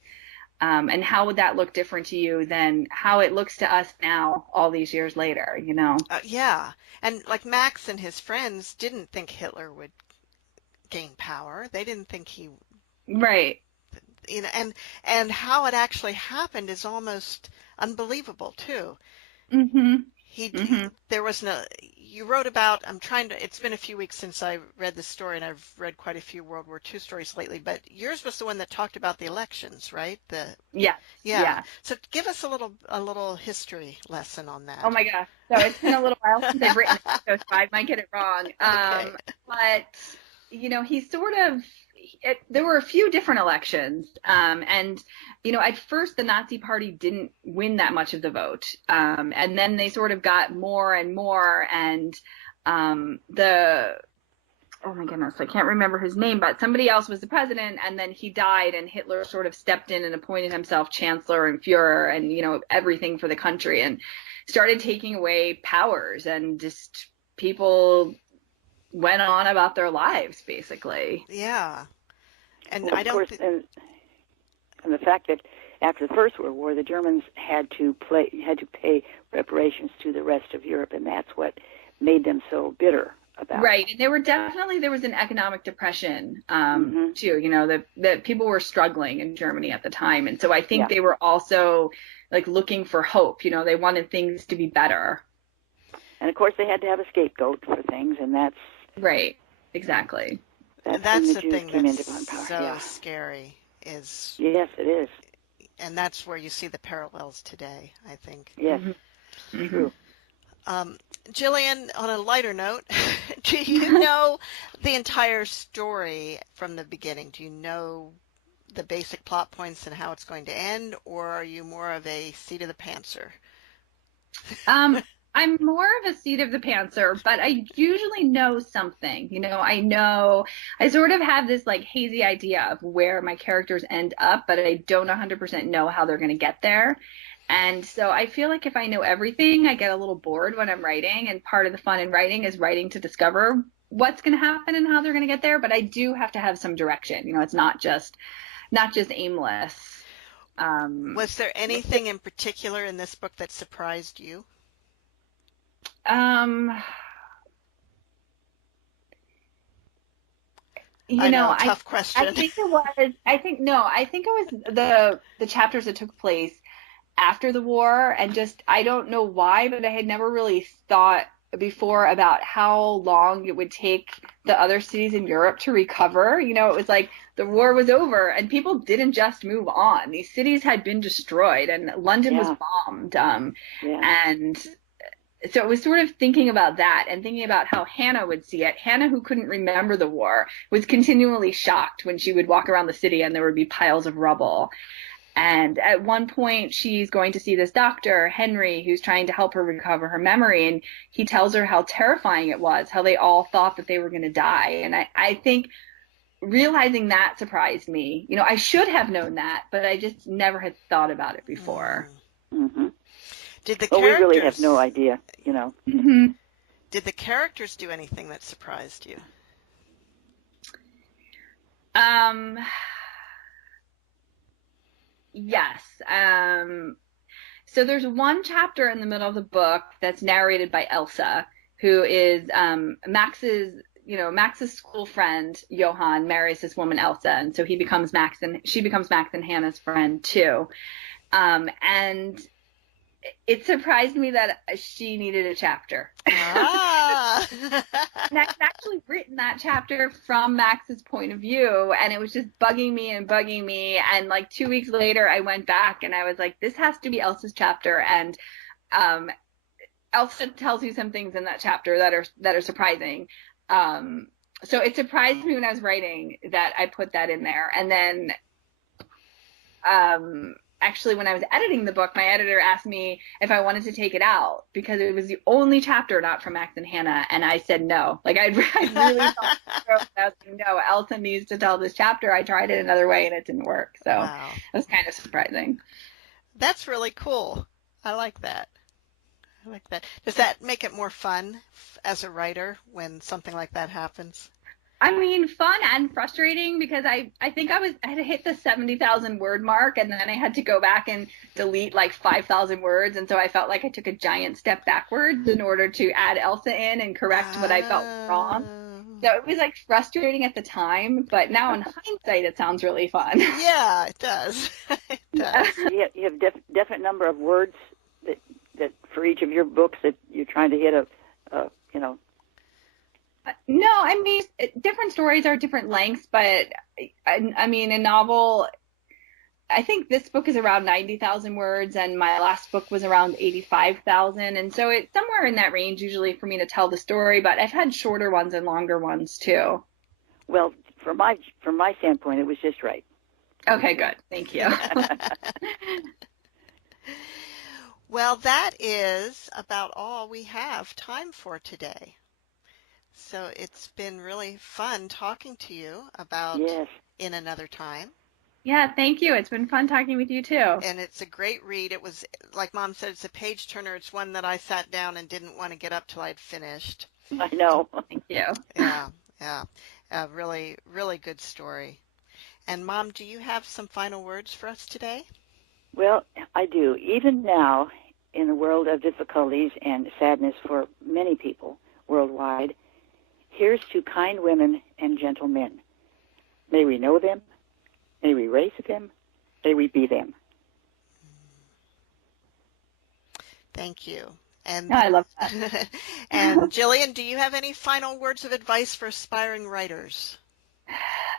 And how would that look different to you than how it looks to us now, all these years later, Yeah. And like Max and his friends didn't think Hitler would gain power. They didn't think he... Right. And how it actually happened is almost unbelievable too. Mm-hmm. There was you wrote about, it's been a few weeks since I read this story, and I've read quite a few World War II stories lately, but yours was the one that talked about the elections, right? Yeah. So give us a little history lesson on that. Oh my gosh. So it's been a little while since I've written it, so I might get it wrong. Okay. But, he sort of, there were a few different elections. And, at first the Nazi Party didn't win that much of the vote. And then they sort of got more and more. And oh my goodness, I can't remember his name, but somebody else was the president. And then he died and Hitler sort of stepped in and appointed himself chancellor and Führer and, everything for the country and started taking away powers, and just people went on about their lives, basically. Yeah. And well, I don't and the fact that after the First World War, the Germans had to pay reparations to the rest of Europe, and that's what made them so bitter about. Right, and there was an economic depression too. That people were struggling in Germany at the time, and so I think they were also like looking for hope. They wanted things to be better. And of course, they had to have a scapegoat for things, and that's right. Exactly. That's the thing that's so scary. Yes, it is. And that's where you see the parallels today, I think. Yes, true. Jillian, on a lighter note, do you know the entire story from the beginning? Do you know the basic plot points and how it's going to end, or are you more of a seat of the pantser? I'm more of a seat of the pantser, but I usually know something. I sort of have this like hazy idea of where my characters end up, but I don't 100% know how they're going to get there. And so I feel like if I know everything, I get a little bored when I'm writing. And part of the fun in writing is writing to discover what's going to happen and how they're going to get there. But I do have to have some direction. It's not just aimless. Was there anything in particular in this book that surprised you? I know, I tough question. think it was. I think it was the chapters that took place after the war, and just I don't know why, but I had never really thought before about how long it would take the other cities in Europe to recover. It was like the war was over and people didn't just move on. These cities had been destroyed and London was bombed. And so it was sort of thinking about that and thinking about how Hannah would see it. Hannah, who couldn't remember the war, was continually shocked when she would walk around the city and there would be piles of rubble. And at one point, she's going to see this doctor, Henry, who's trying to help her recover her memory. And he tells her how terrifying it was, how they all thought that they were going to die. And I think realizing that surprised me. I should have known that, but I just never had thought about it before. Mm-hmm. Did the we characters... really have no idea, Mm-hmm. Did the characters do anything that surprised you? Yes. So there's one chapter in the middle of the book that's narrated by Elsa, who is Max's school friend. Johann marries this woman Elsa, and so he becomes Max, and she becomes Max and Hannah's friend too. And it surprised me that she needed a chapter. Ah. And I've actually written that chapter from Max's point of view, and it was just bugging me. And like 2 weeks later, I went back and I was like, this has to be Elsa's chapter. And Elsa tells you some things in that chapter that are surprising. So it surprised me when I was writing that I put that in there. And then actually, when I was editing the book, my editor asked me if I wanted to take it out because it was the only chapter not from Max and Hannah, and I said no. Like I really thought I was like, no, Elsa needs to tell this chapter. I tried it another way and it didn't work, so Wow. it was kind of surprising. That's really cool. I like that. Does that make it more fun as a writer when something like that happens? I mean, fun and frustrating because I think I had hit the 70,000 word mark, and then I had to go back and delete like 5,000 words, and so I felt like I took a giant step backwards in order to add Elsa in and correct what I felt was wrong. So it was like frustrating at the time, but now in hindsight, it sounds really fun. Yeah, it does. It does. You have definite number of words that for each of your books that you're trying to hit No, I mean, different stories are different lengths, but I mean, a novel, I think this book is around 90,000 words and my last book was around 85,000. And so it's somewhere in that range usually for me to tell the story, but I've had shorter ones and longer ones too. Well, from my standpoint, it was just right. Okay, good. Thank you. Well, that is about all we have time for today. So it's been really fun talking to you about In Another Time. Yeah, thank you. It's been fun talking with you too. And it's a great read. It was, like Mom said, it's a page turner. It's one that I sat down and didn't want to get up till I'd finished. I know. Thank you. Yeah. A really, really good story. And Mom, do you have some final words for us today? Well, I do. Even now, in a world of difficulties and sadness for many people worldwide, here's to kind women and gentle men. May we know them. May we raise them. May we be them. Thank you. And I love that. And Jillian, do you have any final words of advice for aspiring writers?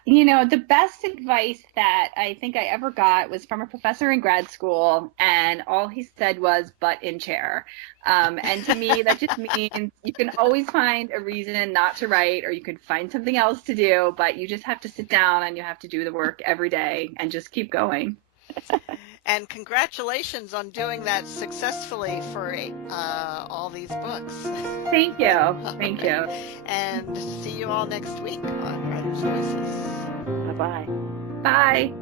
The best advice that I think I ever got was from a professor in grad school, and all he said was butt in chair. And to me, that just means you can always find a reason not to write, or you can find something else to do, but you just have to sit down and you have to do the work every day and just keep going. And congratulations on doing that successfully for all these books. Thank you. Thank you. And see you all next week on Writers' Voices. Bye-bye. Bye.